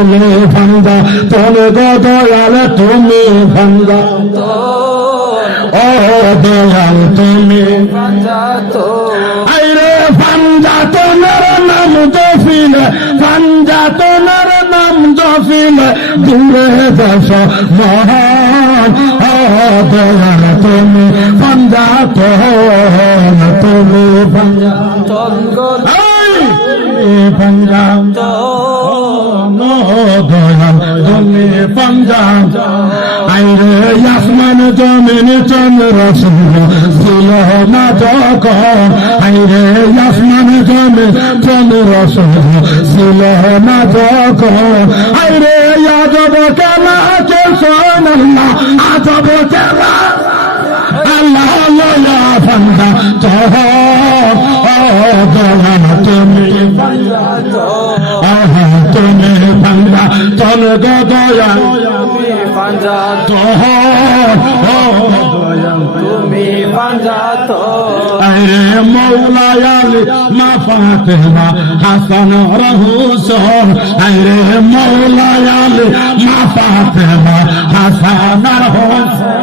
তুমি ভাঙ্গা তোর দয়াল তুমি ভাঙ্গা ও দয়াল তুমি আইরে পাঞ্জাতনের নাম জফিল পাঞ্জাতনের নাম জফিল দূরে দেশ মহান ও দয়াল তুমি পাঞ্জাতন তুমি পাঞ্জাতন পাঞ্জাতন দয়াল তুমি পাঞ্জাতন আইরে আসমান জমিন চন্দ্র সূর্য ছিল না যখন আইরে আসমান জমিন চন্দ্র সূর্য ছিল না যখন আইরে আজব খেলা চলছে আল্লাহ আজব খেলা আল্লাহ আল্লাহ বান্দা তখন ও দয়াল তুমি তুমি বান্দা তন গো দয়াল তুমি আরে মৌলায়ালি মা ফাতেমা হাসান রহুসন আরে মৌলায়ালি মা ফাতেমা হাসান রহুসন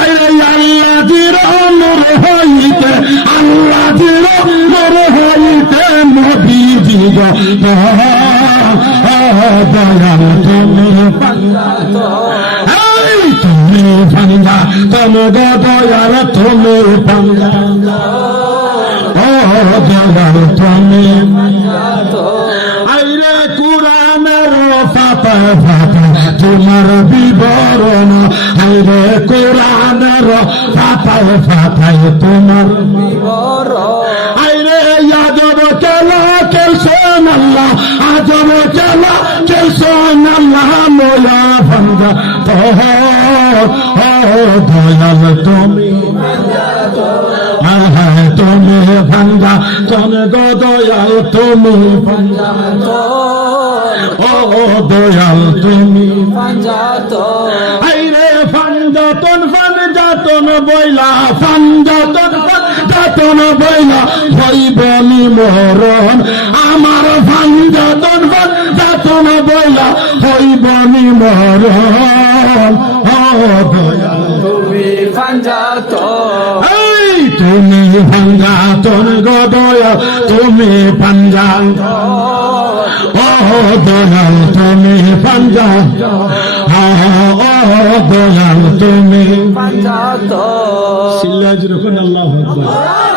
আরে আল্লাহ জির নূর হইতে আল্লাহ জির নূর হইতে নবীজি গো দয়াল তুমি তুমি ভাঙ্গা তুমি গো দয়াল তুমি ভাঙ্গা ও দয়াল তুমি আইরে কুরআনের ফাতা ফাতা তোমার বিবরণ আইরে কুরআনের ফাতা ফাতা তোমার বিবরণ আইরে আজব খেলা খেলছেন আল্লাহ আজব খেলা খেলছেন আল্লাহ মোলা ভাঙ্গা দয়াল তুমি তুমি ভাঙ্গা তুমি গো দয়াল তুমি ভাঙ্গা ও দয়াল তুমি আইরে ফাঞ্জাতন ফাঞ্জাতন বইলা ফাঞ্জাতন ফাঞ্জাতন বইলা হইব নিমরণ আমার ফাঞ্জাতন ফাঞ্জাতন বইলা হইব নিমরণ ও দয়াল তুমি ফাঞ্জাতন তুমি ভাঙ্গাতন গো দয়াল তুমি পাঞ্জাতন ও দয়াল তুমি পাঞ্জাতন ও দয়াল তুমি পাঞ্জাতন সিল্লাজ রকন আল্লাহু আকবার।